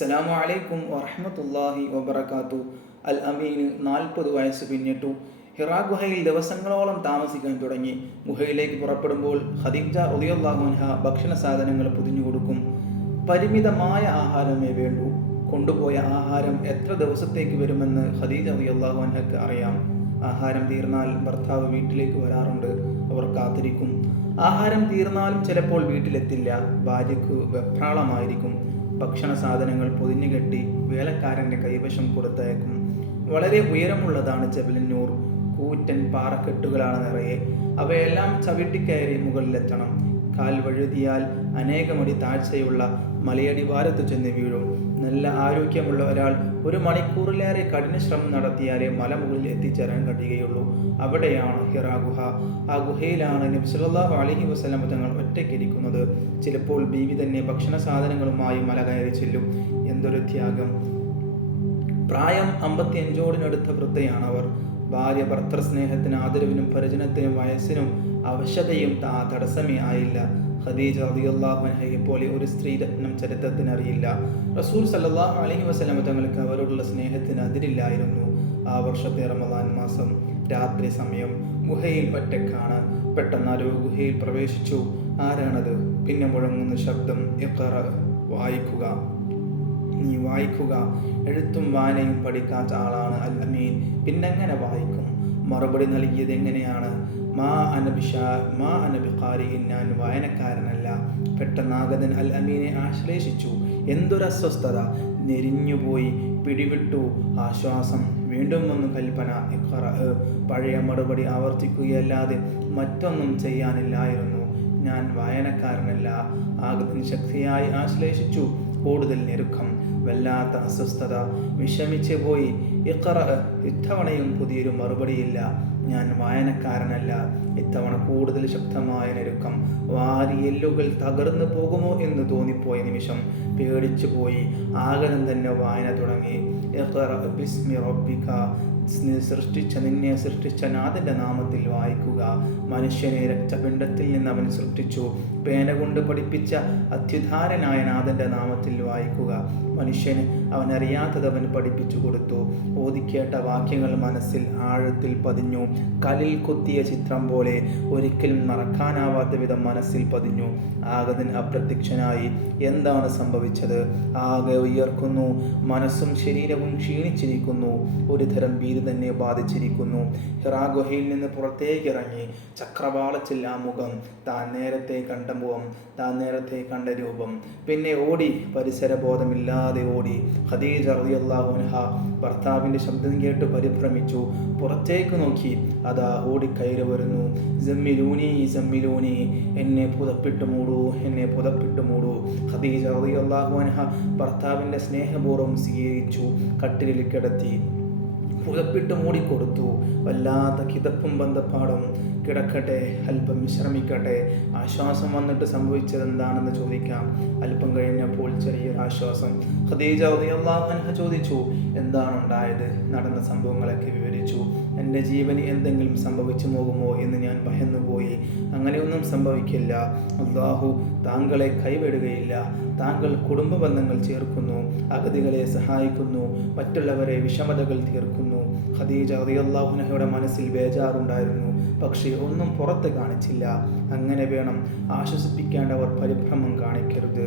അസ്സലാമു അലൈക്കും വറഹ്മത്തുള്ളാഹി വബറകാത്തു. അൽ അമീന് 40 വയസ്സ് പിന്നിട്ടു. ഹിറാ ഗുഹയിൽ ദിവസങ്ങളോളം താമസിക്കാൻ തുടങ്ങി. ഗുഹയിലേക്ക് പുറപ്പെടുമ്പോൾ ഖദീജ റളിയല്ലാഹു അൻഹ ഭക്ഷണ സാധനങ്ങൾ പൊതിഞ്ഞു കൊടുക്കും. പരിമിതമായ ആഹാരമേ വേണ്ടൂ. കൊണ്ടുപോയ ആഹാരം എത്ര ദിവസത്തേക്ക് വരുമെന്ന് ഖദീജ റളിയല്ലാഹു അൻഹയ്ക്ക് അറിയാം. ആഹാരം തീർന്നാൽ ഭർത്താവ് വീട്ടിലേക്ക് വരാറുണ്ട്. അവർ കാത്തിരിക്കും. ആഹാരം തീർന്നാലും ചിലപ്പോൾ വീട്ടിലെത്തില്ല. ഭാര്യയ്ക്ക് വെപ്രാളമായിരിക്കും. ഭക്ഷണ സാധനങ്ങൾ പൊതിഞ്ഞു കെട്ടി വേലക്കാരൻ്റെ കൈവശം കൊടുത്തയക്കും. വളരെ ഉയരമുള്ളതാണ് ജബലുന്നൂർ. കൂറ്റൻ പാറക്കെട്ടുകളാണ് നിറയെ. അവയെല്ലാം ചവിട്ടിക്കയറി മുകളിലെത്തണം. കാൽ വഴുതിയാൽ അനേകമടി താഴ്ചയുള്ള മലയടിവാരത്ത് ചെന്ന് വീഴും. നല്ല ആരോഗ്യമുള്ള ഒരാൾ 1 മണിക്കൂറിലേറെ കഠിന ശ്രമം നടത്തിയാലേ മലമുകളിൽ എത്തിച്ചേരാൻ കഴിയുകയുള്ളൂ. അവിടെയാണ് ഹിറാ ഗുഹ. ആ ഗുഹയിലാണ് നബി സല്ലല്ലാഹു അലൈഹി വസല്ലം തങ്ങൾ ഒറ്റയ്ക്കിരിക്കുന്നത്. ചിലപ്പോൾ ബീവി തന്നെ ഭക്ഷണ സാധനങ്ങളുമായി മല കയറി ചെല്ലും. എന്തൊരു ത്യാഗം! പ്രായം 55ഓടിനടുത്ത വൃദ്ധയാണവർ. ഭാര്യ ഭർത്തൃ സ്നേഹത്തിന്, ആദരവിനും പരിചരണത്തിനും വയസ്സിനും അവശതയും തടസ്സമേ ആയില്ല. ഖദീജ റളിയല്ലാഹു അൻഹയെ പോലെ ഒരു സ്ത്രീ രത്നം ചരിത്രത്തിന് അറിയില്ല. റസൂൽ സല്ലല്ലാഹു അലൈഹി വസല്ലം തങ്ങൾക്ക് അവരോടുള്ള സ്നേഹത്തിന് അതിരില്ലായിരുന്നു. ആ വർഷത്തെ റമദാൻ മാസം രാത്രി സമയം ഗുഹയിൽ ഒറ്റക്കാണ്. പെട്ടെന്ന് ആരോ ഗുഹയിൽ പ്രവേശിച്ചു. ആരാണത്? പിന്നെ മുഴങ്ങുന്ന ശബ്ദം, ഇഖ്റ, വായിക്കുക, നീ വായിക്കുക. എഴുത്തും വായനയും പഠിക്കാത്ത ആളാണ് അൽ അമീൻ. പിന്നെങ്ങനെ വായിക്കും? മറുപടി നൽകിയത് എങ്ങനെയാണ്? മാ അനബിഖാരിൻ, ഞാൻ വായനക്കാരനല്ല. പെട്ടെന്നാഗതൻ അൽ അമീനെ ആശ്ലേഷിച്ചു. എന്തൊരു അസ്വസ്ഥത! നെരിഞ്ഞുപോയി. പിടിവിട്ടു. ആശ്വാസം. വീണ്ടും ഒന്ന് കൽപ്പന, ഇഖ്റ. പഴയ മറുപടി ആവർത്തിക്കുകയല്ലാതെ മറ്റൊന്നും ചെയ്യാനില്ലായിരുന്നു. ഞാൻ വായനക്കാരനല്ല. ആഗതൻ ശക്തിയായി ആശ്ലേഷിച്ചു. കൂടുതൽ ഞെരുക്കം, വല്ലാത്ത അസ്വസ്ഥത. വിഷമിച്ചു പോയി. ഇഖ്റ. ഇത്തവണയും പുതിയൊരു മറുപടിയില്ല. ഞാൻ വായനക്കാരനല്ല. ഇത്തവണ കൂടുതൽ ശക്തമായ ഞെരുക്കം. വാരിയെല്ലുകൾ തകർന്നു പോകുമോ എന്ന് തോന്നിപ്പോയ നിമിഷം. പേടിച്ചു പോയി. ആഗതൻ തന്നെ വായന തുടങ്ങി. ഇഖ്റ ബിസ്മി റബ്ബിക, നിന്നെ സൃഷ്ടിച്ച നാഥന്റെ നാമത്തിൽ വായിക്കുക. മനുഷ്യനെ രക്തപിണ്ഡത്തിൽ നിന്ന് അവൻ സൃഷ്ടിച്ചു. പേന കൊണ്ട് പഠിപ്പിച്ച അത്യുധാരനായ നാഥന്റെ നാമത്തിൽ വായിക്കുക. മനുഷ്യന് അവനറിയാത്തത് അവൻ പഠിപ്പിച്ചു കൊടുത്തു. ഓതിക്കേട്ട വാക്യങ്ങൾ മനസ്സിൽ ആഴത്തിൽ പതിഞ്ഞു. കല്ലിൽ കൊത്തിയ ചിത്രം പോലെ ഒരിക്കലും മറക്കാനാവാത്ത വിധം മനസ്സിൽ പതിഞ്ഞു. ആഗതൻ അപ്രത്യക്ഷനായി. എന്താണ് സംഭവിച്ചത്? ആകെ ഉയർക്കുന്നു. മനസ്സും ശരീരവും ക്ഷീണിച്ചിരിക്കുന്നു. ഒരു തരം ഭീതി തന്നെ ബാധിച്ചിരിക്കുന്നു. ഹിറാ ഗുഹയിൽ നിന്ന് പുറത്തേക്കിറങ്ങി. ചക്രവാളത്തിൽ ആ മുഖം, താൻ നേരത്തെ കണ്ട മുഖം, താൻ നേരത്തെ കണ്ട രൂപം. പിന്നെ ഓടി. പരിസരബോധമില്ലാതെ ഓടി. ഖദീജ റളിയല്ലാഹു അൻഹ ഭർത്താവിൻ്റെ ശബ്ദം കേട്ട് പരിഭ്രമിച്ചു. പുറത്തേക്ക് നോക്കി. അതാ ഓടിക്കയറി വരുന്നു. സമ്മിലൂനി, സമ്മിലൂനി, എന്നെ പുതപ്പിട്ട് മൂടൂ, എന്നെ പുതപ്പിട്ട് മൂടൂ. ഖദീജ റളിയല്ലാഹു അൻഹ ഭർത്താവിൻ്റെ സ്നേഹപൂർവ്വം സ്വീകരിച്ചു. കട്ടിലിൽ കിടത്തി പുതപ്പിട്ട് മൂടിക്കൊടുത്തു. വല്ലാത്ത കിതപ്പും ബന്ധപ്പാടും. കിടക്കട്ടെ, അല്പം വിശ്രമിക്കട്ടെ. ആശ്വാസം വന്നിട്ട് സംഭവിച്ചത് എന്താണെന്ന് ചോദിക്കാം. അല്പം കഴിഞ്ഞപ്പോൾ ചെറിയൊരു ആശ്വാസം. ഖദീജ റളിയല്ലാഹു അൻഹ ചോദിച്ചു, എന്താണ് ഉണ്ടായത്? നടന്ന സംഭവങ്ങളൊക്കെ വിവരിച്ചു. എൻ്റെ ജീവന് എന്തെങ്കിലും സംഭവിച്ചു പോകുമോ എന്ന് ഞാൻ ഭയന്നുപോയി. അങ്ങനെയൊന്നും സംഭവിക്കില്ല. അല്ലാഹു താങ്കളെ കൈവിടുകയില്ല. താങ്കൾ കുടുംബ ബന്ധങ്ങൾ ചേർക്കുന്നു, അഗതികളെ സഹായിക്കുന്നു, മറ്റുള്ളവരെ വിഷമതകൾ തീർക്കുന്നു. ഖദീജ റളിയല്ലാഹു അൻഹയുടെ മനസ്സിൽ ബേജാറുണ്ടായിരുന്നു. പക്ഷേ ഒന്നും പുറത്ത് കാണിച്ചില്ല. അങ്ങനെ വേണം ആശ്വസിപ്പിക്കേണ്ടവർ പരിഭ്രമം കാണിക്കരുത്.